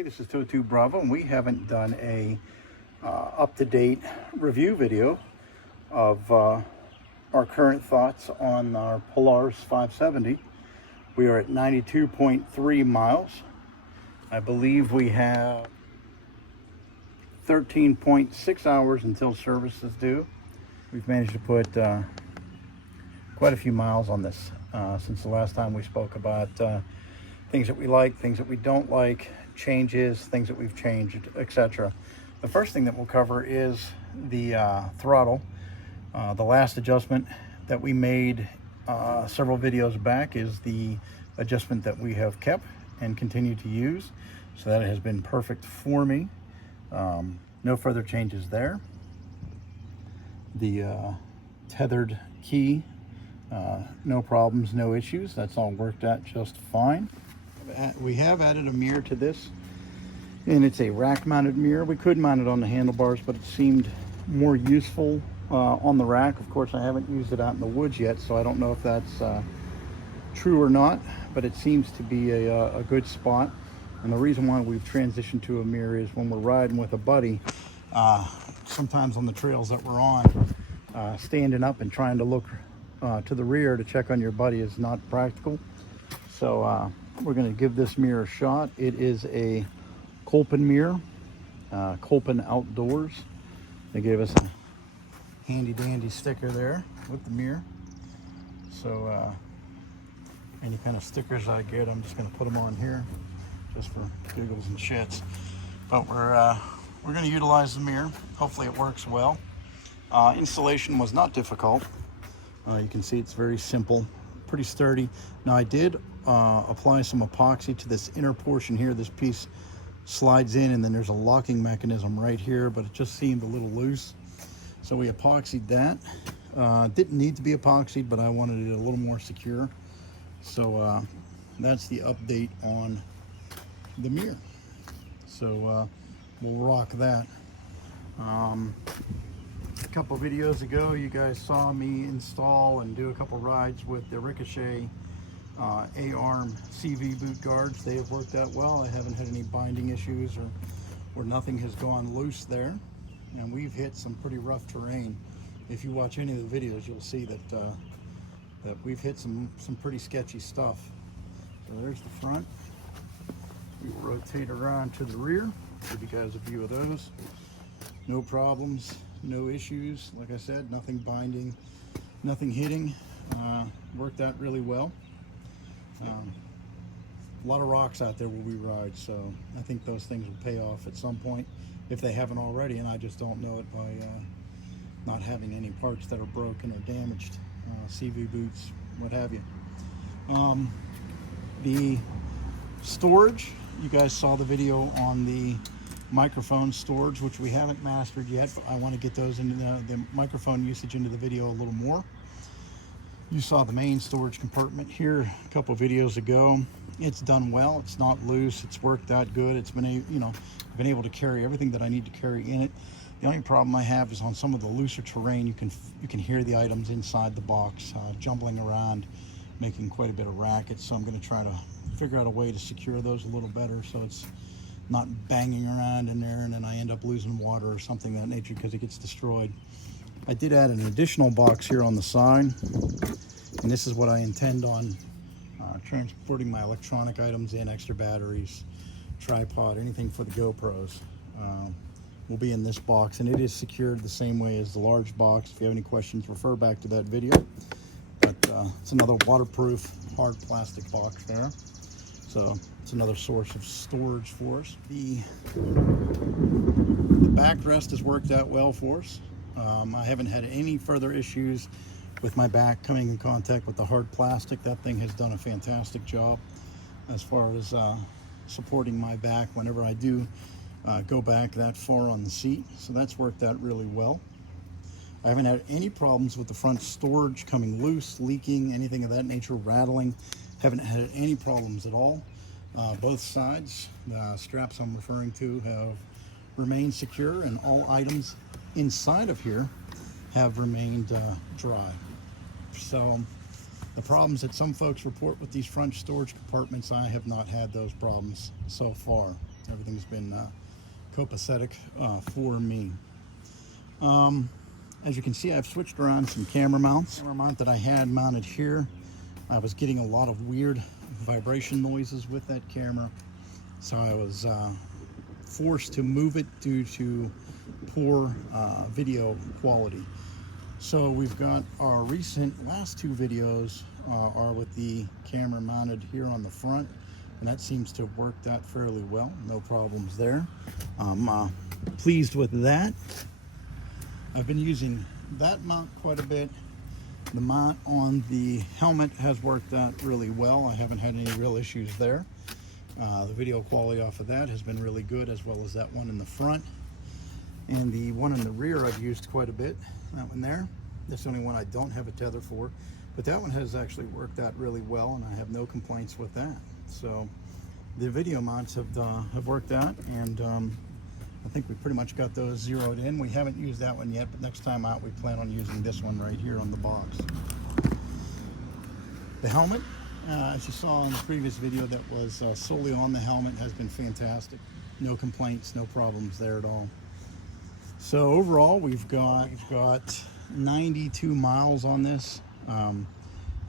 Hey, this is Toto Bravo, and we haven't done a up-to-date review video of our current thoughts on our Polaris 570. We are at 92.3 miles. I believe we have 13.6 hours until service is due. We've managed to put quite a few miles on this since the last time we spoke about things that we like, things that we don't like, changes, things that we've changed, etc. The first thing that we'll cover is the throttle. The last adjustment that we made several videos back is the adjustment that we have kept and continue to use. So that has been perfect for me. No further changes there. The tethered key, no problems, no issues. That's all worked out just fine. We have added a mirror to this, and it's a rack mounted mirror. We could mount it on the handlebars, but it seemed more useful on the rack. Of course, I haven't used it out in the woods yet, so I don't know if that's true or not, but it seems to be a good spot. And the reason why we've transitioned to a mirror is when we're riding with a buddy, sometimes on the trails that we're on, standing up and trying to look to the rear to check on your buddy is not practical. So we're going to give this mirror a shot. It is a Kolpin mirror, Kolpin Outdoors. They gave us a handy dandy sticker there with the mirror. So any kind of stickers I get, I'm just going to put them on here just for giggles and shits. But we're going to utilize the mirror. Hopefully it works well. Installation was not difficult. You can see it's very simple, pretty sturdy. Now I did apply some epoxy to this inner portion here. This piece slides in, and then there's a locking mechanism right here, but it just seemed a little loose. So we epoxied that. Didn't need to be epoxied, but I wanted it a little more secure. So that's the update on the mirror. So we'll rock that. A couple videos ago, you guys saw me install and do a couple rides with the Ricochet A-arm CV boot guards. They have worked out well. I haven't had any binding issues or nothing has gone loose there. And we've hit some pretty rough terrain. If you watch any of the videos, you'll see that that we've hit some pretty sketchy stuff. So there's the front. We will rotate around to the rear, give you guys a view of those. No problems, no issues. Like I said, nothing binding, nothing hitting. Worked out really well. A lot of rocks out there where we ride, so I think those things will pay off at some point if they haven't already, and I just don't know it by not having any parts that are broken or damaged, CV boots, what have you. The storage, you guys saw the video on the microphone storage, which we haven't mastered yet, but I want to get those into the microphone usage into the video a little more. You saw the main storage compartment here a couple videos ago. It's done well. It's not loose. It's worked out good. It's been, I've been able to carry everything that I need to carry in it. The only problem I have is on some of the looser terrain, you can hear the items inside the box jumbling around, making quite a bit of racket. So I'm going to try to figure out a way to secure those a little better so it's not banging around in there and then I end up losing water or something of that nature because it gets destroyed. I did add an additional box here on the side, and this is what I intend on transporting my electronic items in, extra batteries, tripod, anything for the GoPros will be in this box, and it is secured the same way as the large box. If you have any questions, refer back to that video. But it's another waterproof hard plastic box there, so it's another source of storage for us. The backrest has worked out well for us. I haven't had any further issues with my back coming in contact with the hard plastic. That thing has done a fantastic job as far as supporting my back whenever I do go back that far on the seat. So that's worked out really well. I haven't had any problems with the front storage coming loose, leaking, anything of that nature, rattling. Haven't had any problems at all. Both sides, the straps I'm referring to, have remained secure, and all items inside of here have remained dry. So the problems that some folks report with these front storage compartments, I have not had those problems so far. Everything's been copacetic for me. As you can see, I've switched around some camera mounts. The camera mount that I had mounted here, I was getting a lot of weird vibration noises with that camera, so I was forced to move it due to poor video quality. So we've got our last two videos are with the camera mounted here on the front, and that seems to have worked out fairly well. No problems there. I'm pleased with that. I've been using that mount quite a bit. The mount on the helmet has worked out really well. I haven't had any real issues there. The video quality off of that has been really good, as well as that one in the front. And the one in the rear I've used quite a bit. That one there. That's the only one I don't have a tether for. But that one has actually worked out really well, and I have no complaints with that. So the video mounts have worked out, and I think we pretty much got those zeroed in. We haven't used that one yet, but next time out we plan on using this one right here on the box. The helmet, as you saw in the previous video that was solely on the helmet, has been fantastic. No complaints, no problems there at all. So overall, we've got 92 miles on this.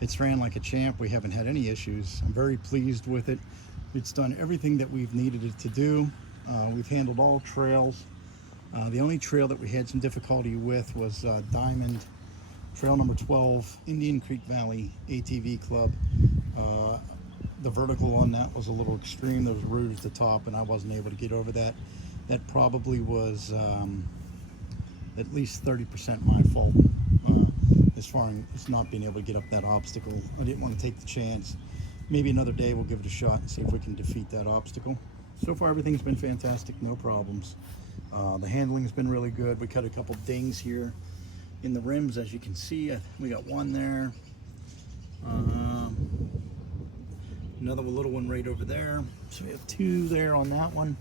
It's ran like a champ. We haven't had any issues. I'm very pleased with it. It's done everything that we've needed it to do. We've handled all trails. The only trail that we had some difficulty with was Diamond Trail number 12, Indian Creek Valley ATV Club. The vertical on that was a little extreme. There was a root at the top, and I wasn't able to get over that. That probably was at least 30% my fault, as far as not being able to get up that obstacle. I didn't want to take the chance. Maybe another day we'll give it a shot and see if we can defeat that obstacle. So far everything's been fantastic, no problems. The handling's been really good. We cut a couple dings here in the rims, as you can see. We got one there, another little one right over there. So we have two there on that one.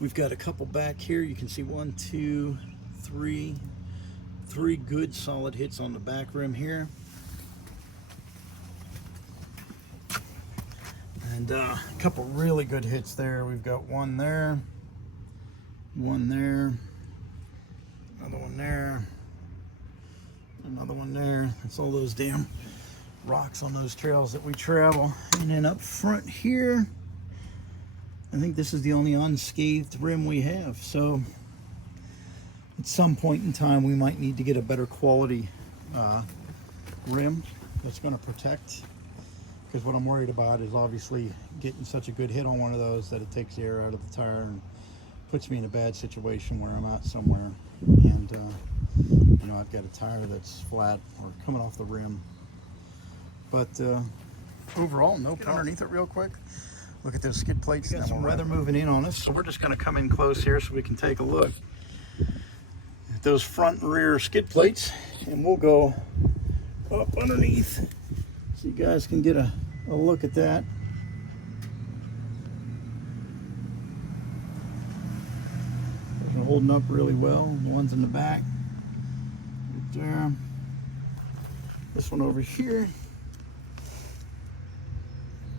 We've got a couple back here. You can see 1, 2, 3, 3 good solid hits on the back rim here. And a couple really good hits there. We've got one there, one there, another one there, another one there. That's all those damn rocks on those trails that we travel. And then up front here, I think this is the only unscathed rim we have. So at some point in time, we might need to get a better quality rim that's going to protect. Because what I'm worried about is obviously getting such a good hit on one of those that it takes the air out of the tire and puts me in a bad situation where I'm out somewhere and you know, I've got a tire that's flat or coming off the rim. But overall, no problem. Underneath it real quick. Look at those skid plates. Got some weather moving in on us, so we're just going to come in close here so we can take a look at those front and rear skid plates, and we'll go up underneath so you guys can get a look at that. Those are holding up really well. The ones in the back, right there. This one over here.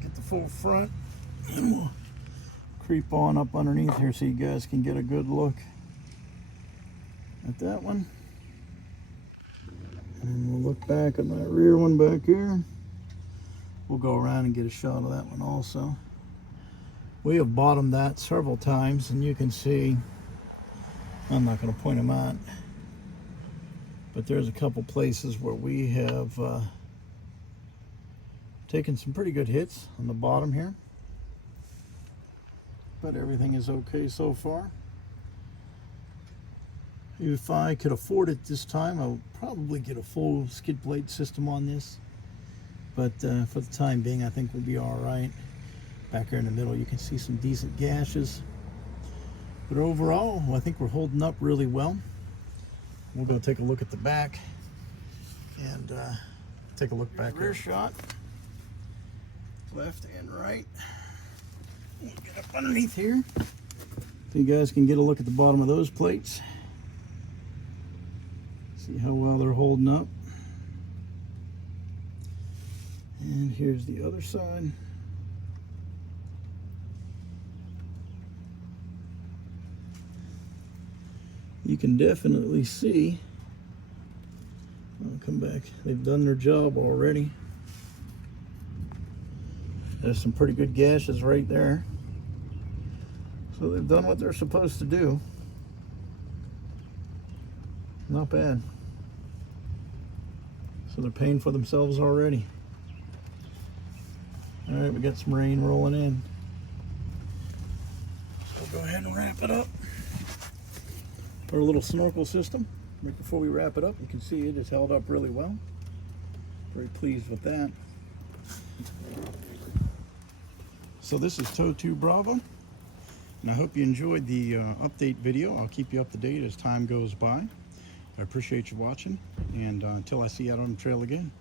Get the full front, and we'll creep on up underneath here so you guys can get a good look at that one. And we'll look back at that rear one back here. We'll go around and get a shot of that one also. We have bottomed that several times, and you can see, I'm not going to point them out, but there's a couple places where we have taken some pretty good hits on the bottom here. But everything is okay so far. If I could afford it this time, I would probably get a full skid plate system on this. But for the time being, I think we'll be all right. Back here in the middle, you can see some decent gashes. But overall, I think we're holding up really well. We'll go take a look at the back and take a look back. Rear shot, left and right. We'll get up underneath here so you guys can get a look at the bottom of those plates. See how well they're holding up. And here's the other side. you can definitely see, I'll come back, they've done their job already. There's some pretty good gashes right there. So they've done what they're supposed to do. Not bad. So they're paying for themselves already. All right, we got some rain rolling in. So we'll go ahead and wrap it up. Our little snorkel system. Right before we wrap it up, you can see it has held up really well. Very pleased with that. So this is Tow 2 Bravo, and I hope you enjoyed the update video. I'll keep you up to date as time goes by. I appreciate you watching, and until I see you out on the trail again.